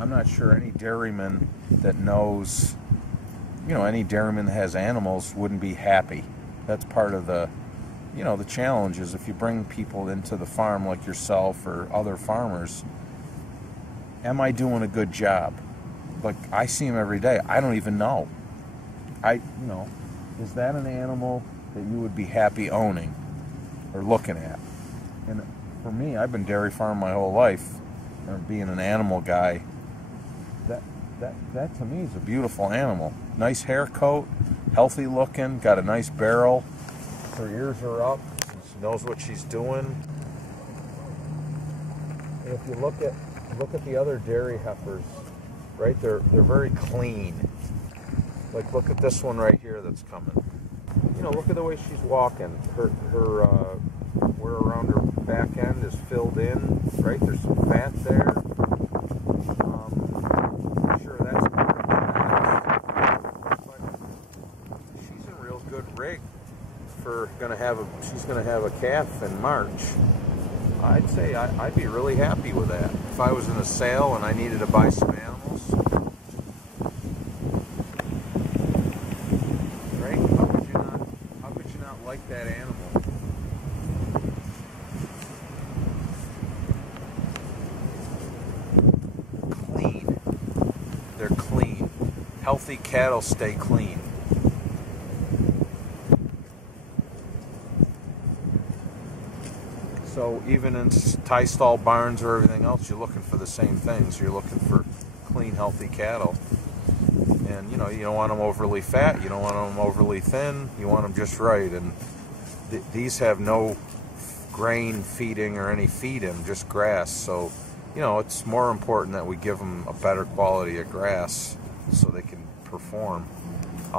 I'm not sure any dairyman that knows, any dairyman that has animals wouldn't be happy. That's part of the, the challenge is if you bring people into the farm like yourself or other farmers, am I doing a good job? Like, I see them every day. I don't even know. Is that an animal that you would be happy owning or looking at? And for me, I've been dairy farming my whole life, or being an animal guy. That to me is a beautiful animal. Nice hair coat, healthy looking, got a nice barrel. Her ears are up. She knows what she's doing. And if you look at the other dairy heifers, right? They're very clean. Like, look at this one right here that's coming. Look at the way she's walking. Her where around her back end is filled in, right? There's some fat there. I'm sure that's good. But she's in real good rig for she's gonna have a calf in March. I'd say I'd be really happy with that. If I was in a sale and I needed to buy some animals, right? How could you not like that animal? Clean. They're clean. Healthy cattle stay clean. So even in tie stall barns or everything else, you're looking for the same things. You're looking for clean, healthy cattle. And, you don't want them overly fat. You don't want them overly thin. You want them just right. And these have no grain feeding or any feed in, just grass. So, it's more important that we give them a better quality of grass so they can perform.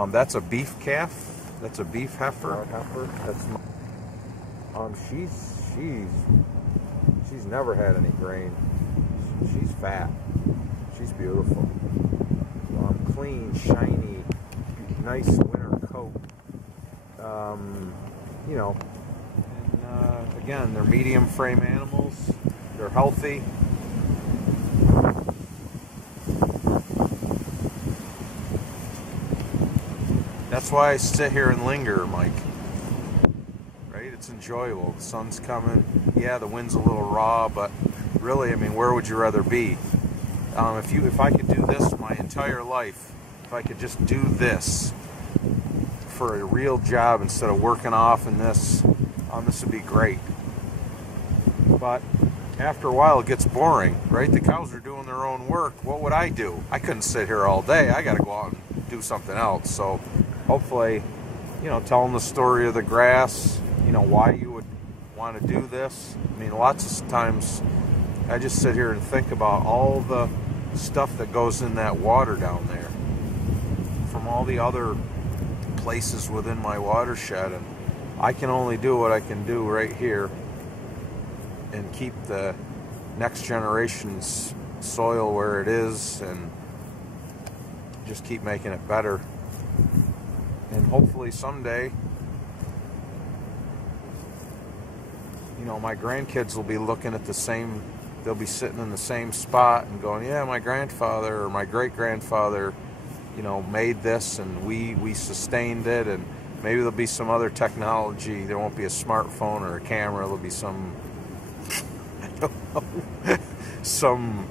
That's a beef calf. That's a beef heifer. That's she's never had any grain. She's fat. She's beautiful. Clean, shiny, nice winter coat. Again, they're medium frame animals. They're healthy. That's why I sit here and linger, Mike. It's enjoyable. The sun's coming. Yeah, the wind's a little raw, but really, where would you rather be? If I could do this my entire life, if I could just do this for a real job instead of working off in this would be great. But after a while, it gets boring, right? The cows are doing their own work. What would I do? I couldn't sit here all day. I got to go out and do something else. So hopefully, telling the story of the grass, why you would want to do this. Lots of times I just sit here and think about all the stuff that goes in that water down there from all the other places within my watershed, and I can only do what I can do right here and keep the next generation's soil where it is and just keep making it better. And hopefully someday, my grandkids will be looking at they'll be sitting in the same spot and going, yeah, my grandfather or my great-grandfather, made this and we sustained it, and maybe there'll be some other technology. There won't be a smartphone or a camera. There'll be some, I don't know,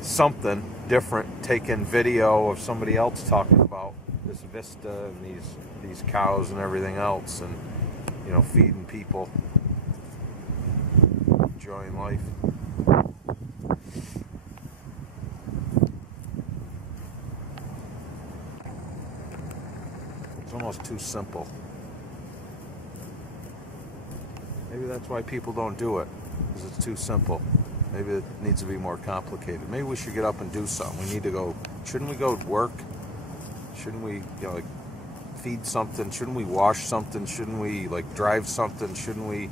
something different, taking video of somebody else talking about this vista and these cows and everything else, and, feeding people. Enjoying life. It's almost too simple. Maybe that's why people don't do it, because it's too simple. Maybe it needs to be more complicated. Maybe we should get up and do something. We need to go. Shouldn't we go work? Shouldn't we, feed something? Shouldn't we wash something? Shouldn't we, drive something? Shouldn't we,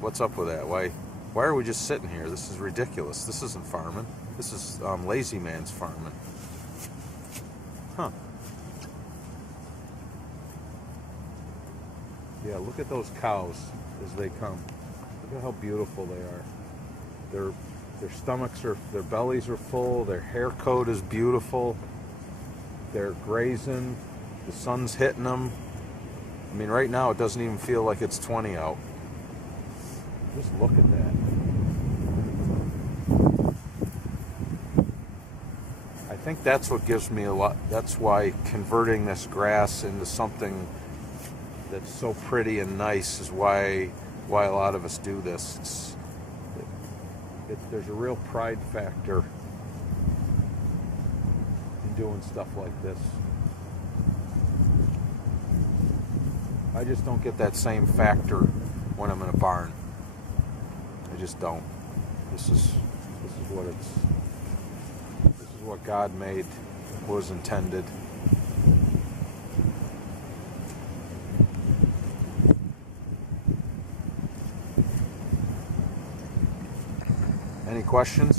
what's up with that? Why are we just sitting here? This is ridiculous. This isn't farming. This is lazy man's farming. Huh. Yeah, look at those cows as they come. Look at how beautiful they are. Their stomachs are, their bellies are full, their hair coat is beautiful, they're grazing, the sun's hitting them. I mean, right now it doesn't even feel like it's 20 out. Just look at that. I think that's what gives me a lot, that's why converting this grass into something that's so pretty and nice is why a lot of us do this. There's a real pride factor in doing stuff like this. I just don't get that same factor when I'm in a barn. I just don't. This is what God made, was intended. Any questions?